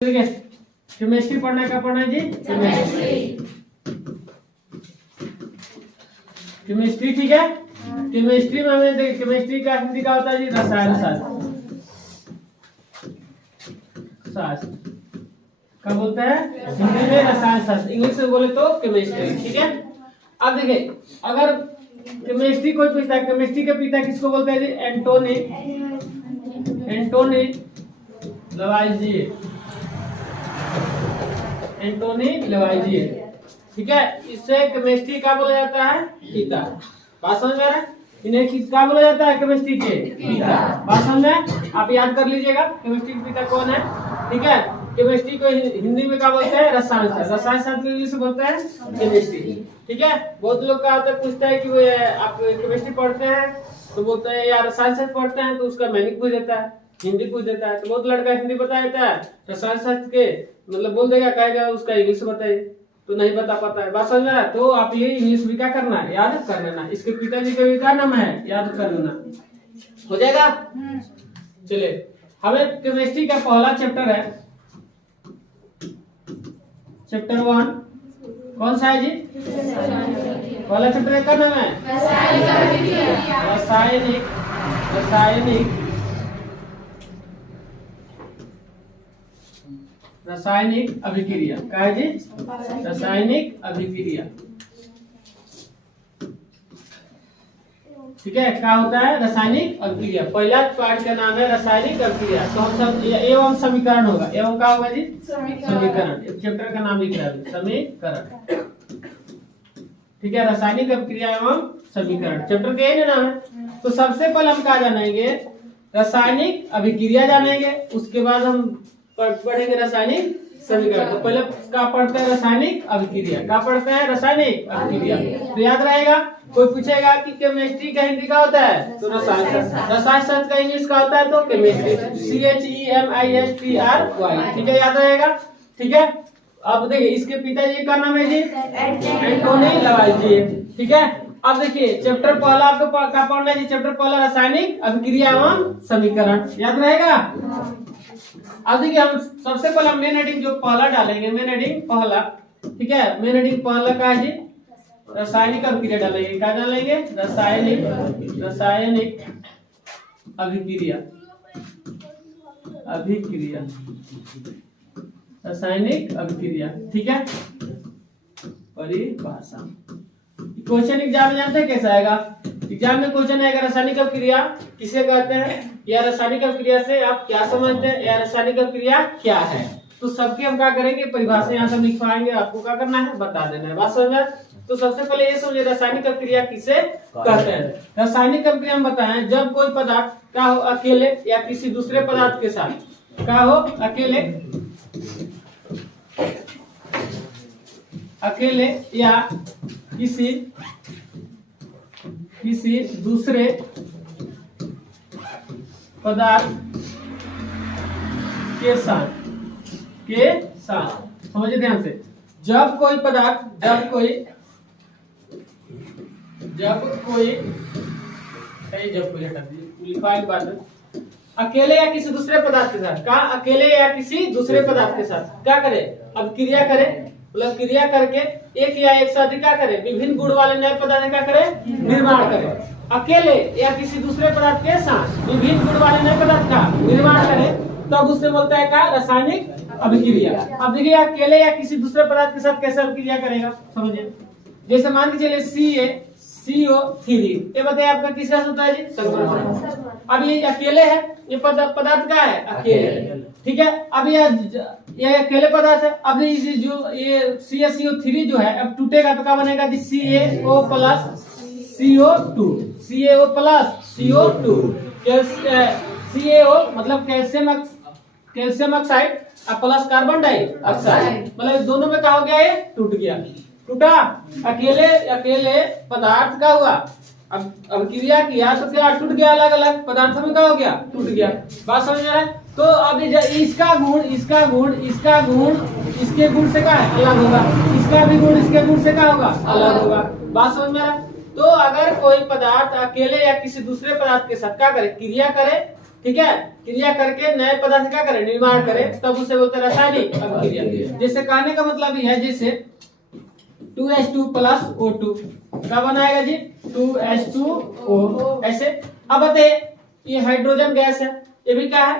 ठीक है, केमिस्ट्री पढ़ना है, क्या पढ़ना है जी? केमिस्ट्री। ठीक है, केमिस्ट्री में हमें देखिए केमिस्ट्री का हिंदी का होता है जी रसायन शास्त्र। क्या बोलते हैं हिंदी में? रसायन शास्त्र। इंग्लिश में बोले तो केमिस्ट्री। ठीक है, अब देखिए अगर केमिस्ट्री कोई पूछता है, केमिस्ट्री के पिता किसको बोलते हैं जी? एंटोनी लवाइजिए। एंटोनी लवाइजिए। ठीक है, इससे केमिस्ट्री का बोला जाता है पिता। बात समझ में आ रहा है? इन्हें क्या बोला जाता है? केमिस्ट्री के पिता। बात समझ में? आप याद कर लीजिएगा केमिस्ट्री के पिता कौन है। ठीक है, केमिस्ट्री को हिंदी में क्या बोलते हैं? रसायन शास्त्र। रसायन शास्त्र इंग्लिश में बोलते हैं केमिस्ट्री। ठीक है, बहुत लोग का आता है पूछता है कि वो आप केमिस्ट्री पढ़ते हैं तो बोलते हैं यार रसायन शास्त्र पढ़ते हैं, तो उसका मीनिंग पूछ देता है, हिंदी पूछ देता है। तो बहुत लड़का हिंदी बता देता है, रसायन शास्त्र के मतलब बोल देगा, कहेगा उसका इंग्लिश बताइए, तो नहीं बता पाता है। बात समझ में आ रहा है? तो आप ये इंग्लिश भी क्या करना है? याद कर लेना। इसके पिताजी का भी क्या नाम है? याद कर लेना। हो जाएगा? चलिए, हमें केमिस्ट्री का पहला चैप्टर है, चैप्टर 1। कौन सा है जी? पहला चैप्टर का नाम है रासायनिक अभिक्रिया। क्या है जी? रासायनिक अभिक्रिया। ठीक है, क्या होता है? रासायनिक अभिक्रिया। पहला पार्ट का नाम है रासायनिक अभिक्रिया। तो हम सब एवं समीकरण होगा। एवं क्या होगा जी? समीकरण। चैप्टर का नाम लिख रहा है समीकरण। ठीक है, रासायनिक अभिक्रिया एवं समीकरण चैप्टर का यही नाम है। तो सबसे पहले हम क्या जानेंगे? रासायनिक अभिक्रिया जानेंगे, उसके बाद हम पढ़ेंगे रासायनिक समीकरण। तो पहले क्या पढ़ते हैं? रासायनिक अभिक्रिया। क्या पढ़ते हैं? रासायनिक अभिक्रिया। तो याद रहेगा। कोई पूछेगा कि केमिस्ट्री का हिंदी का होता है तो रसायन शास्त्र। रसायन शास्त्र का इंग्लिश का होता है तो केमिस्ट्री। CHEMISTRY। ठीक है, याद रहेगा। ठीक है, अब देखिए इसके पिताजी का नाम है जी एंटोनी लवाइजिए। ठीक है, अब देखिए चैप्टर पहला आपको क्या पढ़ना है जी? चैप्टर पहला रासायनिक अभिक्रिया एवं समीकरण। याद रहेगा। अब देखिए हम सबसे पहला मेन हेडिंग जो पहला डालेंगे, मेन हेडिंग पहला। ठीक है, मेन हेडिंग पहला का है जी रासायनिक अभिक्रिया डालेंगे। क्या डालेंगे? रासायनिक अभिक्रिया। रासायनिक अभिक्रिया। ठीक है, परिभाषा। क्वेश्चन एग्जाम में जानते हैं कैसा आएगा? एग्जाम में क्वेश्चन आएगा रासायनिक अभिक्रिया किसे कहते हैं, या रासायनिक अभिक्रिया से आप क्या समझते हैं, या रासायनिक अभिक्रिया क्या है। तो सबके हम क्या करेंगे? परिभाषा यहाँ से लिखवाएंगे, आपको क्या करना है? बता देना है। बात समझ में? तो सबसे पहले ये समझिए रासायनिक अभिक्रिया किसे कहते हैं। रासायनिक अभिक्रिया हम बताएं जब कोई पदार्थ क्या हो अकेले या किसी दूसरे पदार्थ के साथ क्या हो अकेले या किसी दूसरे पदार्थ के साथ समझिए ध्यान से। जब कोई अकेले या किसी दूसरे पदार्थ के साथ, कहा अकेले या किसी दूसरे पदार्थ के साथ क्या करे? अब क्रिया करे, मतलब क्रिया करके एक या एक से अधिक क्या करे? विभिन्न गुण वाले नए पदार्थ का करे? निर्माण करे। अकेले या किसी दूसरे पदार्थ के साथ विभिन्न गुण वाले नए पदार्थ का निर्माण करे, तब उससे बोलता है क्या? रासायनिक अभिक्रिया। अब देखिए अकेले या किसी दूसरे पदार्थ के साथ कैसे अभिक्रिया करेगा, समझिए। जैसे मान के चलिए CO3, ये बताइए आपका किसका होता है जी? संकर। अब ये अकेले है, ये पदार्थ क्या है? अकेले। ठीक है, अब ये अकेले पदार्थ है। अब ये CaCO3 जो है अब टूटेगा तो क्या बनेगा जी? CaO plus CO2। CaO plus CO2। CaO मतलब कैल्शियम ऑक्साइड और प्लस कार्बन डाइऑक्साइड, मतलब दोनों में क्या हो गया? ये टूट गया। टूटा। अकेले पदार्थ का हुआ, अब क्रिया किया तो क्या टूट गया? अलग अलग पदार्थों में क्या हो गया? टूट गया। बात समझ में आ रहा है? तो अब इसका गुण इसके गुण से क्या है? अलग होगा। इसका भी गुण इसके गुण से क्या होगा? अलग होगा। बात समझ में आ रहा है? तो अगर कोई पदार्थ अकेले या किसी दूसरे पदार्थ के साथ क्या करे? क्रिया करे ठीक है, क्रिया करके नए पदार्थ क्या करे, निर्माण करे, तब उसे बोलते हैं रासायनिक अभिक्रिया। जैसे कहने का मतलब ही है, जैसे 2H2 प्लस O2 क्या बनाएगा जी, 2H2O ऐसे। अब बताइए ये हाइड्रोजन गैस है, ये भी क्या है,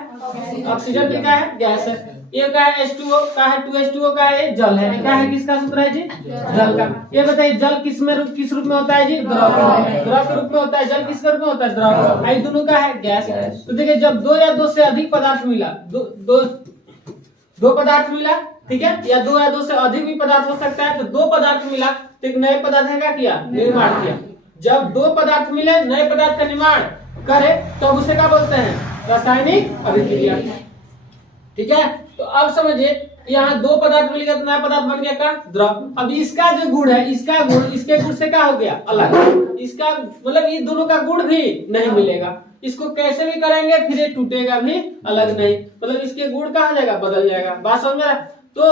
ऑक्सीजन भी क्या है, गैस है। ये क्या है, H2O का है, 2H2O का है, जल है। क्या है, किसका सूत्र है जी, जल का। ये बताइए जल किस रूप में होता है जी, द्रव के रूप में होता है। जल किस रूप में होता है, द्रव। ये दोनों का है गैस। तो देखिए जब दो या दो से अधिक पदार्थ मिला, दो पदार्थ मिला, ठीक है, या दो से अधिक भी पदार्थ हो सकता है, तो दो पदार्थ मिला तो एक नए पदार्थ का क्या किया, निर्माण किया। जब दो पदार्थ मिले, नए पदार्थ का निर्माण करे, तो उसे क्या बोलते हैं, रासायनिक अभिक्रिया। ठीक है, तो अब समझिए यहाँ दो पदार्थ मिल गया तो नया पदार्थ बन गया का द्रव। अब इसका जो गुण है, इसका गुण इसके गुण से क्या हो गया, अलग। इसका मतलब ये दोनों का गुण भी नहीं मिलेगा। इसको कैसे भी करेंगे फिर ये टूटेगा भी अलग नहीं, मतलब इसके गुण क्या हो जाएगा, बदल जाएगा। बात समझ में। तो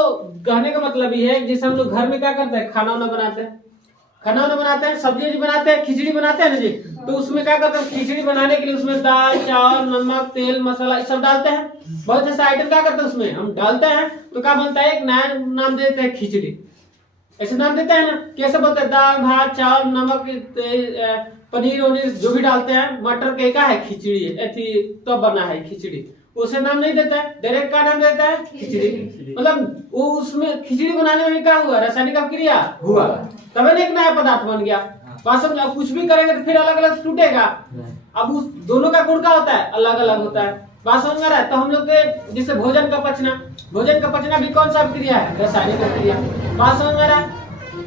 कहने का मतलब ये है, जैसे हम लोग घर में क्या करते हैं, खाना वाना बनाते हैं, सब्जी बनाते हैं, खिचड़ी बनाते हैं ना जी, तो उसमें क्या करते हैं, खिचड़ी बनाने के लिए उसमें दाल, चावल, नमक, तेल, मसाला ये सब डालते हैं। बहुत ऐसा आइटम क्या करते हैं उसमें हम डालते हैं, तो क्या बनता है, एक नया नाम देते हैं खिचड़ी। ऐसे नाम देते हैं ना, कैसे बोलते हैं, दाल, भात, चावल, नमक, पनीर वनीर जो भी डालते हैं, मटर के क्या है, खिचड़ी, तो बना है खिचड़ी। उसे नाम नहीं देता है, डायरेक्ट का नाम देता है खिचड़ी। मतलब वो उसमें खिचड़ी बनाने में क्या हुआ, रासायनिक अभिक्रिया हुआ, तब एक नया पदार्थ बन गया। वास्तव में कुछ भी करेंगे तो फिर अलग अलग टूटेगा। अब उस दोनों का गुण क्या होता है, अलग अलग होता है। बात समझ में आ रहा है। तो हम लोग के जैसे भोजन का पचना भी कौन सा अभिक्रिया है, रासायनिक अभिक्रिया। बात समझ में आ रहा है,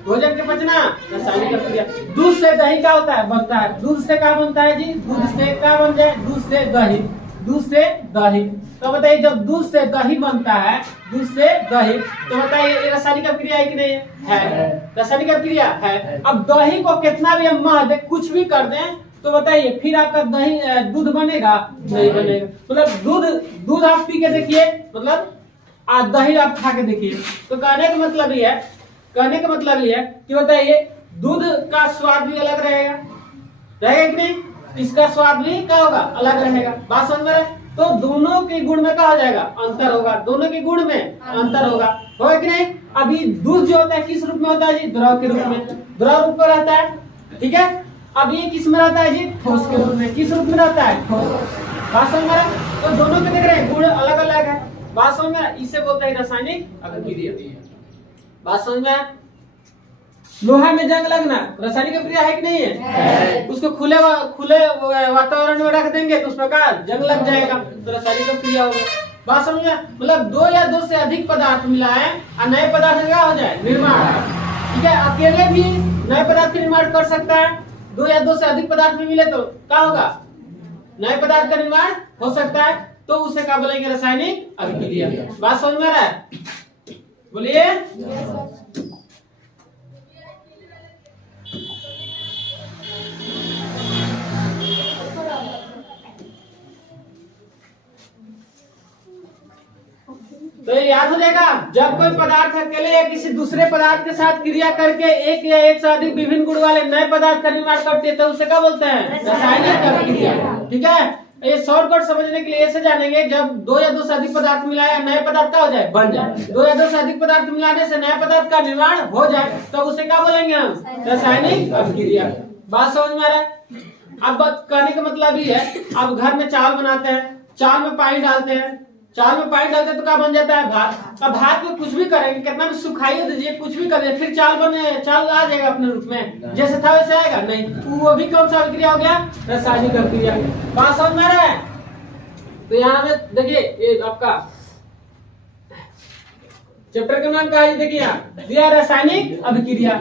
भोजन के पचना रासायनिक अभिक्रिया। दूध से दही का होता है, बनता है, दूध से क्या बनता है जी, दूध से क्या बन जाए, दूध से दही। तो बताइए जब दूध से दही बनता है, तो बताइए ये रासायनिक अभिक्रिया है कि नहीं है, रासायनिक अभिक्रिया है। अब दही को कितना भी हम मह दे, कुछ भी कर दें, तो बताइए फिर आपका दही दूध बनेगा, नहीं बनेगा। मतलब दूध आप पी के देखिए, मतलब दही आप खा के देखिए। तो कहने का मतलब ये है कि बताइए दूध का स्वाद भी अलग रहेगा कि नहीं, इसका स्वाद भी क्या होगा, अलग रहेगा। बात समझ में। तो दोनों के गुण में क्या हो जाएगा, अंतर होगा, दोनों के गुण में अंतर होगा कि नहीं। अभी दूध जो होता है किस रूप में होता है जी, द्रव के रूप में, द्रव रूप में रहता है, ठीक है। अब ये किस में रहता है जी, ठोस के रूप में, किस रूप में रहता है, ठोस। बात समझ में। तो दोनों के देख रहे हैं गुण अलग अलग है। बात समझ में, इसे बोलते हैं रासायनिक अभिक्रिया। बात समझ में। लोहा में जंग लगना रासायनिक अभिक्रिया है कि नहीं है? उसको खुले वातावरण में रख देंगे तो उसमें क्या जंग लग जाएगा, तो रासायनिक अभिक्रिया होगा। बात समझ में। मतलब दो या दो से अधिक पदार्थ मिला है और नए पदार्थ का हो जाए निर्माण, ठीक है। अकेले भी नए पदार्थ का निर्माण कर सकता है, दो या दो से अधिक पदार्थ में मिले तो क्या होगा, नए पदार्थ का निर्माण हो सकता है, तो उसे क्या बोलेंगे, रासायनिक अभिक्रिया। बात समझ में आ रहा है, बोलिए। तो ये याद हो जाएगा, जब कोई पदार्थ अकेले या किसी दूसरे पदार्थ के साथ क्रिया करके एक या एक से अधिक विभिन्न गुण वाले नए पदार्थ का निर्माण करते हैं, तो उसे क्या बोलते हैं, रासायनिक अभिक्रिया। ठीक है, ये शॉर्टकट समझने के लिए ऐसे जानेंगे, जब दो या दो से अधिक पदार्थ मिलाया नए पदार्थ का हो जाए, बन जाए, दो या दो से अधिक पदार्थ मिलाने से नए पदार्थ का निर्माण हो जाए, तो उसे क्या बोलेंगे हम, रासायनिक अभिक्रिया। बात समझ में आ रहा है। अब कहने का मतलब ये है, आप घर में चावल बनाते हैं, चावल में पानी डालते हैं, तो क्या बन जाता है, भात। अब भात में कुछ भी करेंगे, कितना भी सुखाइए दीजिए, कुछ भी करिए, फिर चावल आ जाएगा अपने रूप में, जैसे था वैसे आएगा नहीं, वो भी कौन सा अभिक्रिया हो गया, रासायनिक अभिक्रिया। बात समझ में आ रहा है। तो यहाँ में देखिए, ये आपका चैप्टर का नाम क्या है, देखिए यहाँ दिया, रासायनिक अभिक्रिया।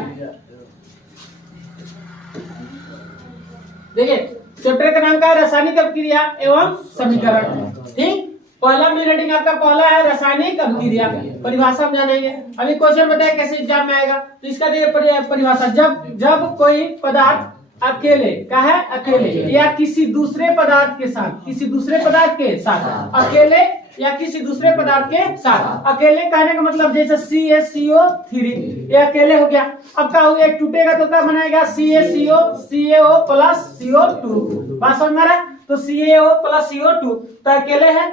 देखिए चैप्टर का नाम क्या है, रासायनिक अभिक्रिया एवं समीकरण। ठीक, पहला मेन हेडिंग आपका पहला है रासायनिक अभिक्रिया, परिभाषा हम जानेंगे। अभी क्वेश्चन बताया कैसे एग्जाम में आएगा, तो इसका देखिए परिभाषा, जब कोई पदार्थ अकेले का है, अकेले या किसी दूसरे पदार्थ के साथ, अकेले या किसी दूसरे पदार्थ के साथ, अकेले कहने का मतलब जैसे CaCO3 ये अकेले हो गया। अब क्या हो गया, टूटेगा तो क्या बनाएगा, CaCO, CaO प्लस CO2। बात समझ में आ रहा है। तो CaO प्लस CO2 तो अकेले है,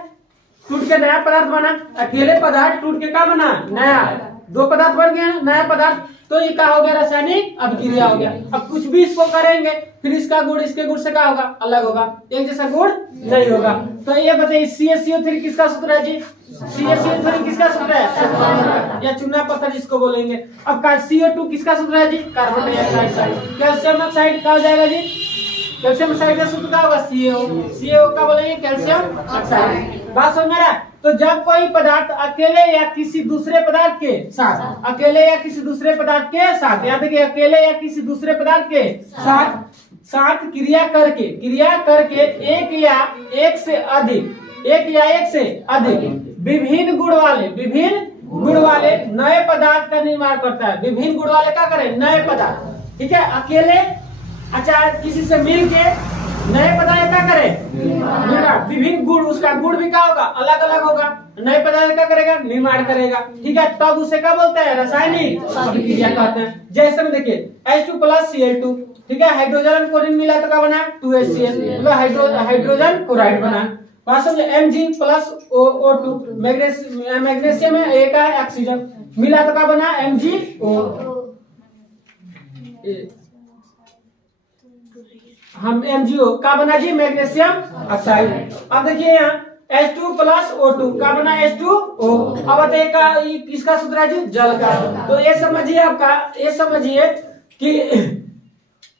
टूट के नया पदार्थ बना, अकेले पदार्थ टूट के क्या बना, नया, दो पदार्थ बन गया नया पदार्थ, तो ये क्या हो गया, रासायनिक अभिक्रिया हो गया। अब कुछ भी इसको करेंगे फिर इसका गुण इसके गुण से क्या होगा, अलग होगा, एक जैसा गुण नहीं होगा। तो ये बताइए CaCO3 किसका सूत्र है जी, CaCO3 किसका सूत्र है, या चूना पत्थर जिसको बोलेंगे। अब CO2 किसका सूत्र है जी, कार्बन डाइऑक्साइड। कैल्शियम ऑक्साइड क्या हो जाएगा जी, कैल्शियम ऑक्साइड का सूत्र क्या होगा, CO का बोलेंगे कैल्शियम ऑक्साइड। बात समझ में आ रहा है। तो जब कोई पदार्थ अकेले या किसी दूसरे पदार्थ के साथ, अकेले या किसी दूसरे पदार्थ के साथ, याद रखिए अकेले या किसी दूसरे पदार्थ के साथ क्रिया करके एक या एक से अधिक विभिन्न गुण वाले नए पदार्थ का निर्माण करता है। विभिन्न गुण वाले क्या करें, नए पदार्थ, ठीक है। अकेले अच्छा किसी से मिल के नए पदार्थ क्या करें, विभिन्न गुण, उसका गुण भी क्या होगा, अलग अलग होगा, नए पदार्थ क्या करेगा, निर्माण करेगा, ठीक है। तब उसे क्या बोलते हैं, रासायनिक अभिक्रिया कहते हैं। जैसे में देखिए H2 प्लस Cl2, ठीक है, हाइड्रोजन क्लोरीन मिला तो क्या बना, 2HCl, मतलब हाइड्रोजन क्लोराइड बना। वास्तव में Mg प्लस O2, मैग्नीशियम में एक है ऑक्सीजन मिला तो क्या बना, MgO, हम MgO का बना जी, मैग्नीशियम ऑक्साइड। अब देखिए यहाँ H2 प्लस O2 का बना H2O। अब बताइए का किसका सूत्र है जी, जल का। तो ये समझिए आपका, ये समझिए कि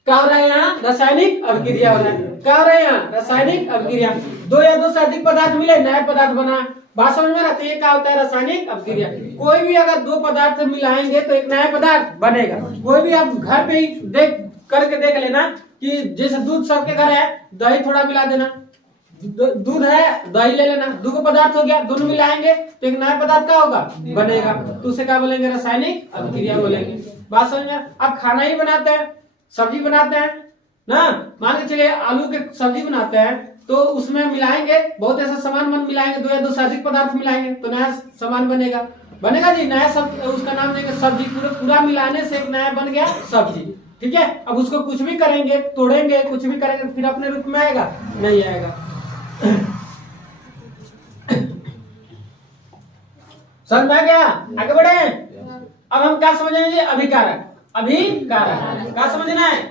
क्या हो रहा है यहाँ, रासायनिक अभिक्रिया हो रहा है। क्या हो रहा है यहाँ, रासायनिक अभिक्रिया, दो या दो से अधिक पदार्थ मिले नया पदार्थ बना। बात समझ में आता है, ये क्या होता है, रासायनिक अभिक्रिया। कोई भी अगर दो पदार्थ मिलाएंगे तो एक नया पदार्थ बनेगा। कोई भी आप घर पे ही करके देख लेना कि जैसे दूध सबके घर है, दही थोड़ा मिला देना, दूध है दही ले लेना, दो पदार्थ हो गया, दोनों मिलाएंगे तो एक नया पदार्थ क्या होगा, बनेगा, तो उसे क्या बोलेंगे, रासायनिक अभिक्रिया बोलेंगे। बात समझ में। अब खाना ही बनाते हैं, सब्जी बनाते हैं ना, मान के चलिए आलू के सब्जी बनाते हैं तो उसमें मिलाएंगे बहुत ऐसा सामान मिलाएंगे, दो या दो से अधिक पदार्थ मिलाएंगे तो नया सामान बनेगा जी, नया सब, उसका नाम देंगे सब्जी। पूरा मिलाने से एक नया बन गया सब्जी, ठीक है। अब उसको कुछ भी करेंगे, तोड़ेंगे, कुछ भी करेंगे फिर अपने रूप में आएगा, नहीं आएगा। समझ में आ गया, आगे बढ़े। अब हम क्या समझेंगे जी, अभिकारक क्या समझना है,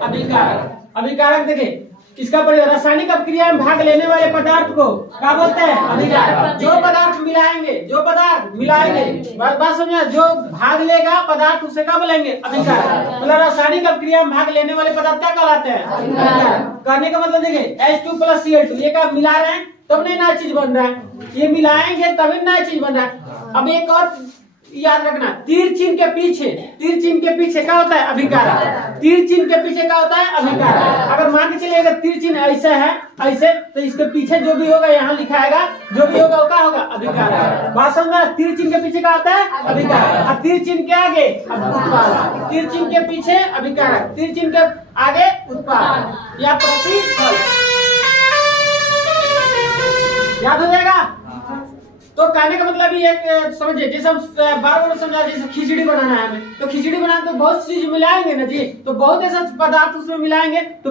अभिकारक देखिए इसका रासायनिक अभिक्रिया में भाग लेने वाले पदार्थ को क्या बोलते हैं, अभिकारक। जो पदार्थ मिलाएंगे, बात समझना, जो भाग लेगा पदार्थ उसे क्या बोलेंगे, अभिकारक। मतलब रासायनिक अभिक्रिया में भाग लेने वाले पदार्थ क्या कहलाते हैं, अभिकारक। कहने का मतलब देखिए H2 प्लस Cl2 ये क्या मिला रहे हैं तब नहीं नया चीज बन रहा है, ये मिलाएंगे तभी नया चीज बन रहा है। अब एक और याद रखना, तीर चिन्ह के पीछे क्या होता है, अभिकारक। तीर चिन्ह के पीछे क्या होता है, अभिकारक। अगर मान के चलिए अगर तीर चिन्ह ऐसे तो इसके पीछे जो भी होगा यहाँ लिखाएगा, जो भी होगा वो क्या होगा, अभिकारक। बात समझना, तीर चिन्ह के पीछे क्या होता है, अभिकारक। और तीर चिन्ह के आगे उत्पाद, तीर चिन्ह के पीछे अभिकारक, तीर चिन्ह के आगे उत्पाद या प्रतिफल, याद हो जाएगा। तो कहने का मतलब ये समझिए, जैसे हम बार समझा, जैसे खिचड़ी बनाना है हमें, तो खिचड़ी बनाना तो बहुत चीज मिलाएंगे ना जी, तो बहुत ऐसा पदार्थ उसमें मिलाएंगे तो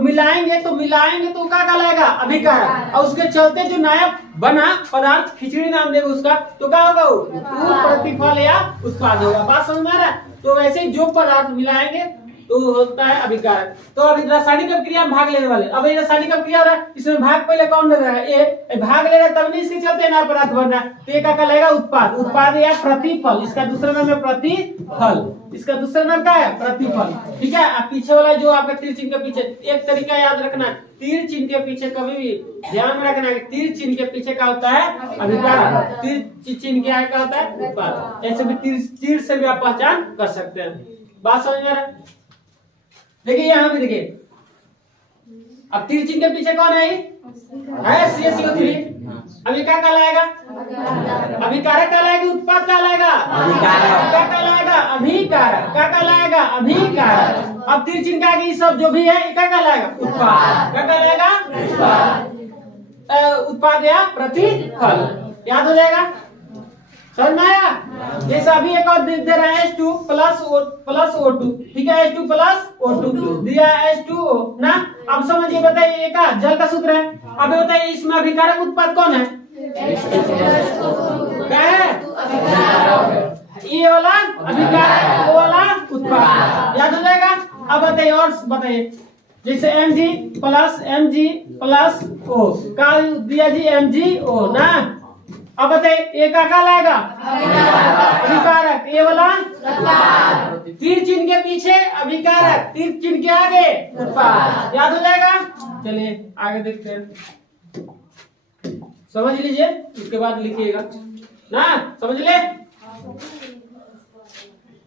क्या कहलाएगा, अभिकारक। और उसके चलते जो नया बना पदार्थ खिचड़ी नाम देगा उसका, तो क्या होगा, वो प्रतिफल या उत्पाद होगा। बात समझ में आ रहा है। तो वैसे ही जो पदार्थ मिलाएंगे तो होता है अभिकारक। तो अभी रासायनिक अभिक्रिया में भाग लेने वाले, अब ये रासायनिक अभिक्रिया हो रहा है, इसमें भाग पहले कौन ले रहा है, ये भाग ले रहा है, तब नहीं इसके चलते नया पदार्थ बन रहा है, तो ये क्या कहलाएगा, उत्पाद या प्रतिफल। इसका दूसरा नाम है प्रतिफल, इसका दूसरा नाम क्या है, प्रतिफल, ठीक है। अब पीछे वाला जो आपका तीर चिन्ह के पीछे, एक तरीका याद रखना, तीर चिन्ह के पीछे कभी भी ध्यान में रखना, तीर चिन्ह के पीछे क्या होता है, अभिकारक। तीर चिन्ह के आगे क्या होता है, उत्पाद। ऐसे भी तीर से भी आप पहचान कर सकते हैं। बात समझ में आ रहा है। देखिए यहाँ भी देखिए, अब तीर चिन्ह के पीछे कौन है, CaCO3। अभी क्या कहलाएगा, अभिकारक कहलाएगा, उत्पाद कहलाएगा, क्या कहलाएगा, अभिकारक। क्या कहलाएगा, अभिकारक। अब तीर चिन्ह के आगे सब जो भी है क्या कहलाएगा, उत्पाद। क्या कहलाएगा, उत्पाद या प्रतिफल, याद हो जाएगा। समझ में आया? जैसे अभी एक और दे रहा है H2 प्लस O2, ठीक है, H2 प्लस O2 दिया H2O ना। अब समझिए, बताइए ये का जल का सूत्र है। अब बताइए इसमें अभिकारक उत्पाद कौन है? क्या है? ये वाला अभिकारक, वो वाला उत्पाद, याद हो जाएगा। अब बताइए और बताइए, जैसे Mg प्लस O का दिया जी MgO ना। अब बताइए ये का लाएगा? अभिकारक, ये वाला तीर चिन्ह के पीछे अभिकारक, तीर चिन्ह के आगे उत्पाद, याद हो जाएगा। चलिए आगे देखते हैं, समझ लीजिए, इसके बाद लिखिएगा ना, समझ ले।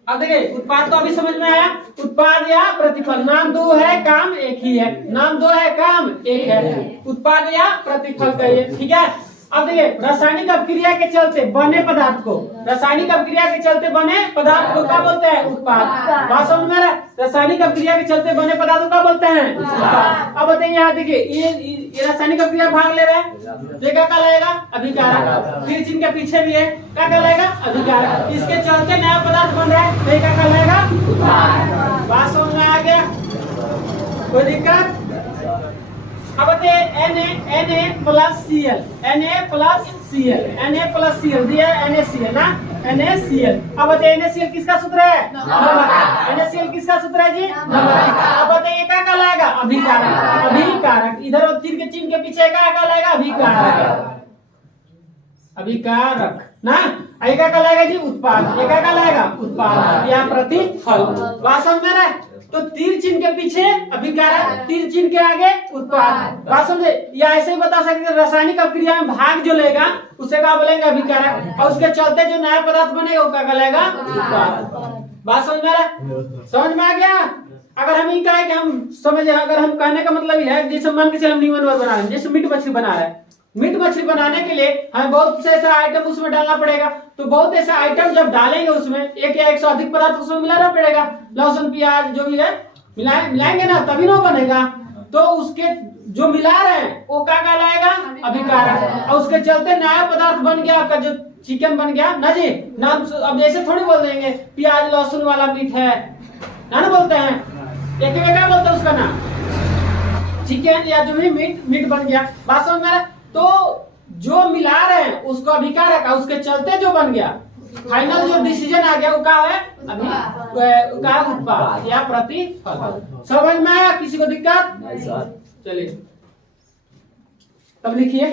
अब देखिए उत्पाद तो अभी समझ में आया। उत्पाद या प्रतिफल, नाम दो है काम एक ही है, नाम दो है काम एक है, उत्पाद या प्रतिफल कहिए, ठीक है। अब देखिए रासायनिक अपक्रिया के चलते बने पदार्थ को, रासायनिक अपक्रिया के चलते बने पदार्थ को क्या बोलते हैं? उत्पाद। बात समझ में आ रहा है? रासायनिक अपक्रिया के चलते बने पदार्थ को क्या बोलते हैं? उत्पाद। अब बताइए यहाँ देखिए ये रासायनिक अपक्रिया भाग ले रहा है, तो क्या कहलाएगा? अभिकारक। फिर जिनके पीछे भी है क्या कहलाएगा? अभिकारक। इसके चलते नया पदार्थ बन रहा है, तो क्या कहलाएगा? उत्पाद। बात समझ में आ गया? कोई दिक्कत? अब Na plus Cl, Na plus Cl दिया NaCl ना, NaCl। अब बताइए NaCl किसका सूत्र है? NaCl किसका सूत्र है जी? अब बताइए क्या कहलाएगा? अभिकारक। अभिकारक, इधर तीर के चिन्ह के पीछे क्या कहलाएगा? अभिकारक, अभिकारक ना। ये क्या कहलाएगा जी? उत्पाद। ये क्या कहलाएगा? उत्पाद या प्रतिफल। बात समझ में आ रहा है? तो तीर चिन्ह के पीछे अभिकारक, तीर चिन्ह के आगे उत्पाद। बात समझे? या ऐसे ही बता सकते हैं, रासायनिक अपक्रिया में भाग जो लेगा उसे क्या बोलेंगे? अभिकारक, और उसके चलते जो नया पदार्थ बनेगा वो क्या कहलाएगा? उत्पाद। बात समझ में आ रहा है? समझ में आ गया? अगर हम ये कहें कि हम समझे, अगर हम कहने का मतलब ये है, जैसे मान के चलिए हम न्यूमन बना रहे हैं, जैसे मीट मछली बना रहे हैं, मीट मछली बनाने के लिए हमें बहुत से ऐसा आइटम उसमें डालना पड़ेगा। तो बहुत ऐसा आइटम जब डालेंगे उसमें एक या एक से अधिक पदार्थ उसमें मिलाना पड़ेगा, लहसुन प्याज जो भी है मिलाएंगे ना, तभी ना बनेगा। तो उसके जो मिला रहे हैं वो क्या कहलाएगा? अभिकारक। और उसके चलते नया पदार्थ बन गया, आपका जो चिकन बन गया ना जी। नाम अब ऐसे थोड़ी बोल देंगे प्याज लहसुन वाला मीट है ना बोलते हैं, एक क्या बोलते हैं उसका नाम? चिकन या जो भी मीट बन गया। बात समझ में? तो जो मिला रहे हैं उसको अभिकारक, उसके चलते जो बन गया फाइनल जो डिसीजन आ गया वो क्या है? उत्पाद या प्रतिफल। समझ में आया? किसी को दिक्कत? चलिए तब लिखिए।